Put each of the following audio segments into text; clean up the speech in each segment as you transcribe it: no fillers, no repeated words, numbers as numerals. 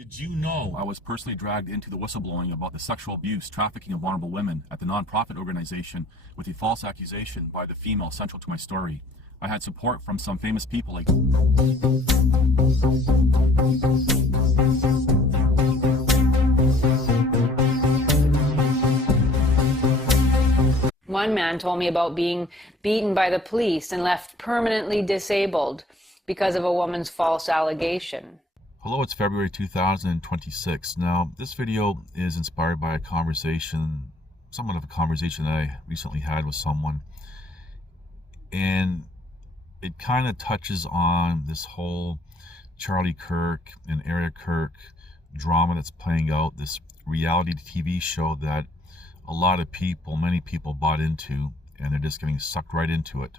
Did you know I was personally dragged into the whistleblowing about the sexual abuse, trafficking of vulnerable women at the nonprofit organization with a false accusation by the female central to my story? I had support from some famous people like One man told me about being beaten by the police and left permanently disabled because of a woman's false allegation. Hello, it's February 2026. Now, this video is inspired by a conversation, somewhat of a conversation that I recently had with someone. And it kind of touches on this whole Charlie Kirk and Area Kirk drama that's playing out, this reality TV show that a lot of people, many people bought into, and they're just getting sucked right into it.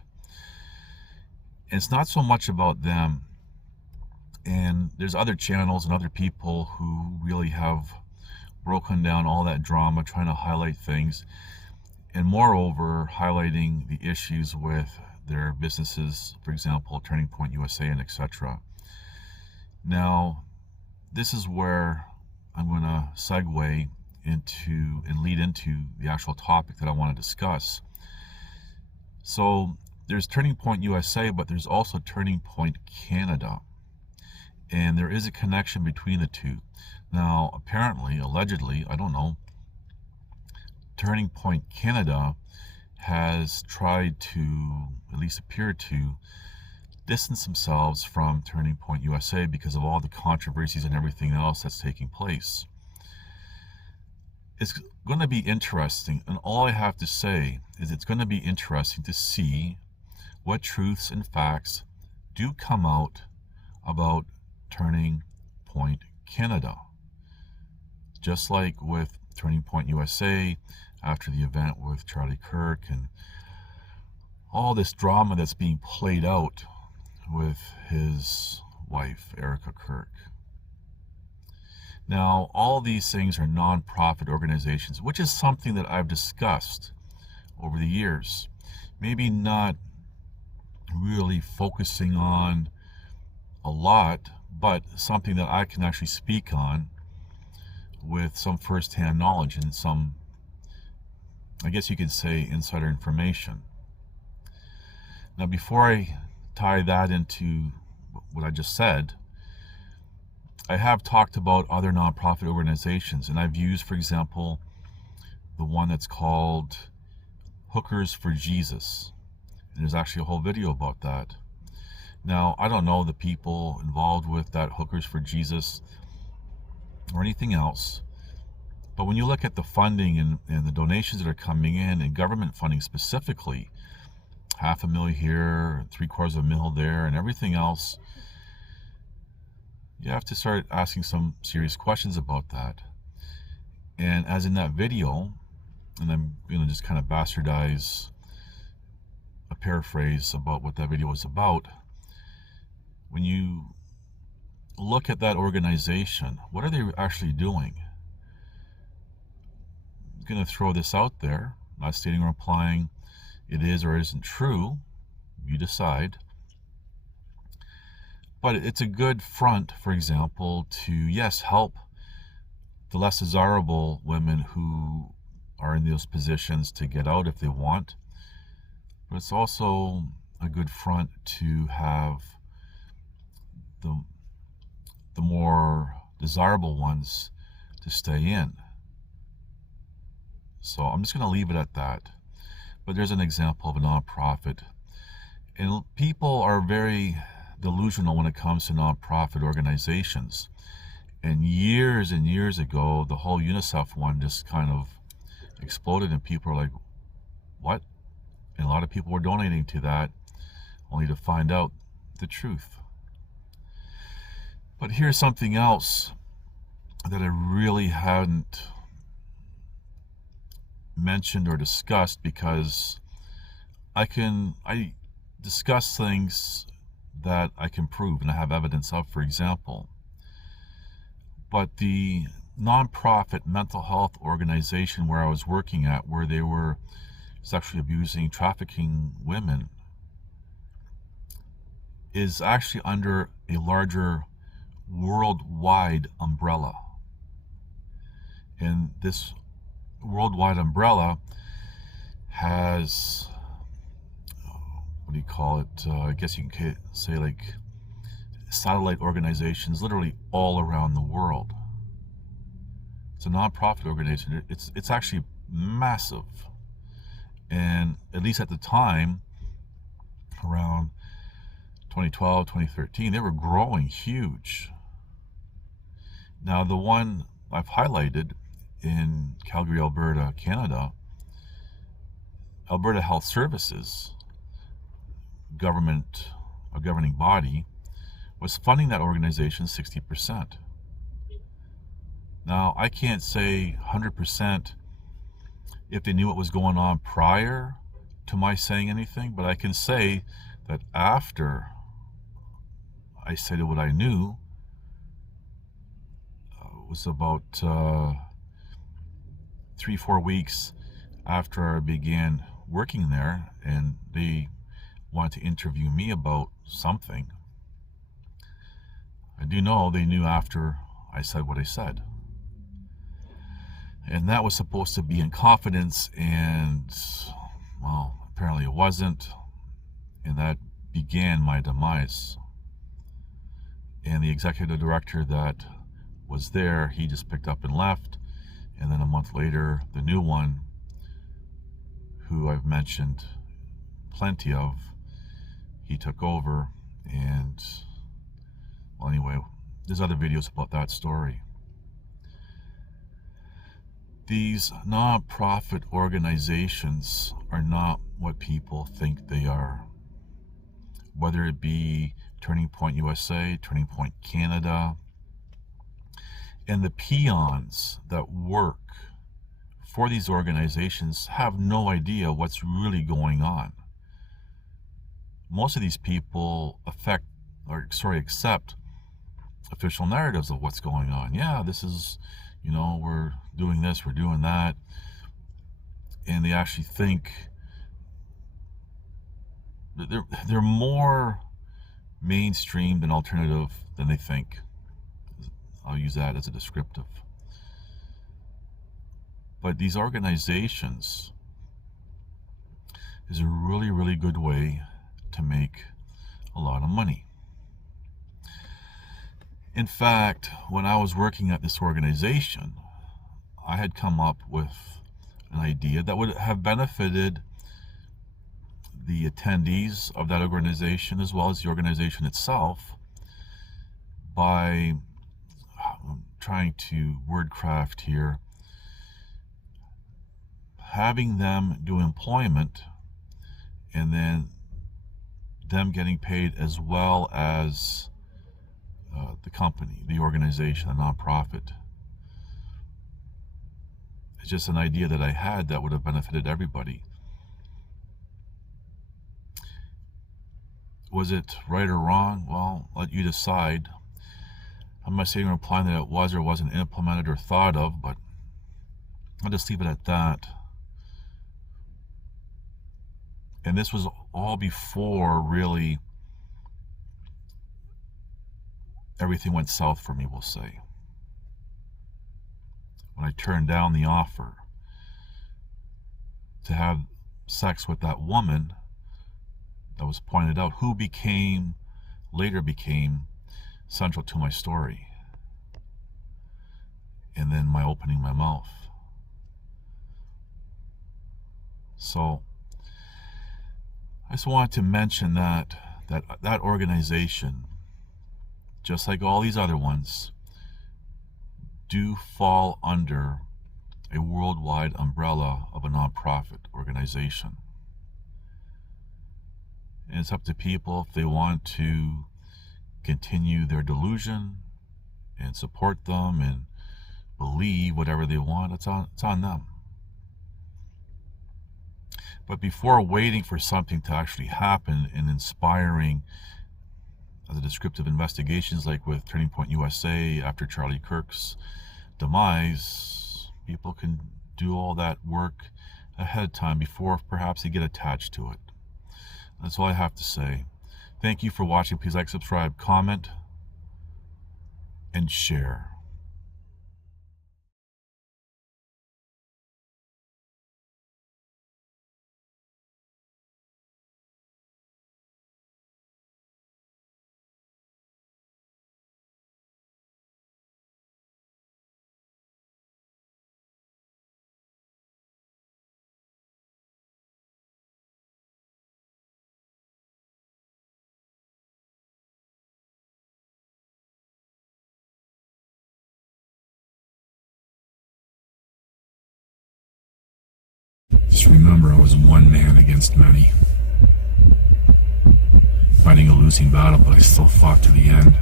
And it's not so much about them. And there's other channels and other people who really have broken down all that drama, trying to highlight things, and moreover, highlighting the issues with their businesses, for example, Turning Point USA and etc. Now, this is where I'm going to segue into and lead into the actual topic that I want to discuss. So there's Turning Point USA, but there's also Turning Point Canada. And there is a connection between the two. Now, apparently, allegedly, I don't know, Turning Point Canada has tried to, at least appear to, distance themselves from Turning Point USA because of all the controversies and everything else that's taking place. It's going to be interesting, and all I have to say is it's going to be interesting to see what truths and facts do come out about Turning Point Canada. Just like with Turning Point USA, after the event with Charlie Kirk and all this drama that's being played out with his wife, Erica Kirk. Now, all these things are non-profit organizations, which is something that I've discussed over the years. Maybe not really focusing on a lot, but something that I can actually speak on with some first-hand knowledge and some, I guess you could say, insider information. Now, before I tie that into what I just said, I have talked about other nonprofit organizations, and I've used, for example, the one that's called Hookers for Jesus. And there's actually a whole video about that. Now, I don't know the people involved with that Hookers for Jesus or anything else, but when you look at the funding and the donations that are coming in, and government funding specifically, $500,000 here, $750,000 there, and everything else, you have to start asking some serious questions about that. And as in that video, and I'm going to just kind of bastardize a paraphrase about what that video was about, when you look at that organization, what are they actually doing? I'm going to throw this out there, not stating or implying it is or isn't true. You decide. But it's a good front, for example, to, yes, help the less desirable women who are in those positions to get out if they want. But it's also a good front to have the more desirable ones to stay in. So I'm just going to leave it at that. But there's an example of a nonprofit. And people are very delusional when it comes to nonprofit organizations. And years ago, the whole UNICEF one just kind of exploded, and people are like, what? And a lot of people were donating to that, only to find out the truth. But here's something else that I really hadn't mentioned or discussed, because I discuss things that I can prove and I have evidence of, for example. But the nonprofit mental health organization where I was working at, where they were sexually abusing, trafficking women, is actually under a larger worldwide umbrella. And this worldwide umbrella has, what do you call it? I guess you can say like satellite organizations literally all around the world. It's a non-profit organization. It's actually massive. And at least at the time, around 2012, 2013, they were growing huge. Now, the one I've highlighted in Calgary, Alberta, Canada, Alberta Health Services, a governing body, was funding that organization 60%. Now, I can't say 100% if they knew what was going on prior to my saying anything, but I can say that after I stated what I knew, it was about 3-4 weeks after I began working there, and they wanted to interview me about something. I do know they knew after I said what I said. And that was supposed to be in confidence, and, well, apparently it wasn't. And that began my demise. And the executive director that was there, he just picked up and left. And then a month later, the new one, who I've mentioned plenty of, he took over. And, well, anyway, there's other videos about that story. These non-profit organizations are not what people think they are. Whether it be Turning Point USA, Turning Point Canada, and the peons that work for these organizations have no idea what's really going on. Most of these people accept official narratives of what's going on. Yeah, this is, we're doing this, we're doing that. And they actually think they're more mainstream than alternative than they think. I'll use that as a descriptive. But these organizations is a really, really good way to make a lot of money. In fact, when I was working at this organization, I had come up with an idea that would have benefited the attendees of that organization as well as the organization itself by trying to wordcraft here, having them do employment and then them getting paid as well as the company, the organization, the nonprofit. It's just an idea that I had that would have benefited everybody. Was it right or wrong? Well, let you decide. I'm not saying or implying that it was or wasn't implemented or thought of, but I'll just leave it at that. And this was all before really everything went south for me, we'll say. When I turned down the offer to have sex with that woman that was pointed out, who later became central to my story. And then my opening my mouth. So I just wanted to mention that organization, just like all these other ones, do fall under a worldwide umbrella of a nonprofit organization. And it's up to people if they want to continue their delusion and support them and believe whatever they want. It's on them. But before waiting for something to actually happen and inspiring the descriptive investigations like with Turning Point USA after Charlie Kirk's demise, people can do all that work ahead of time before perhaps they get attached to it. That's all I have to say. Thank you for watching. Please like, subscribe, comment, and share. Just remember, I was one man against many. Fighting a losing battle, but I still fought to the end.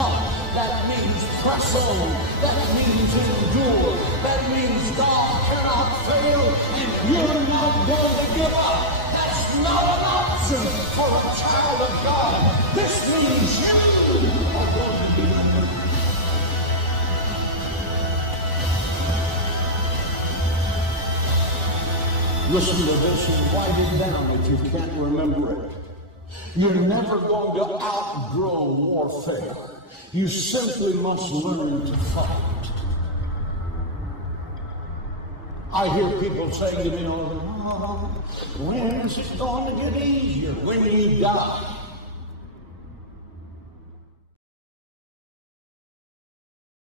That means press on. That means endure. That means God cannot fail, and you're not going to give up. That's not an option for a child of God. This means you are going to be. Listen to this and write it down if you can't remember it. You're never going to outgrow warfare. You simply must learn to fight. I hear people saying to me, oh, when is it going to get easier? When you die.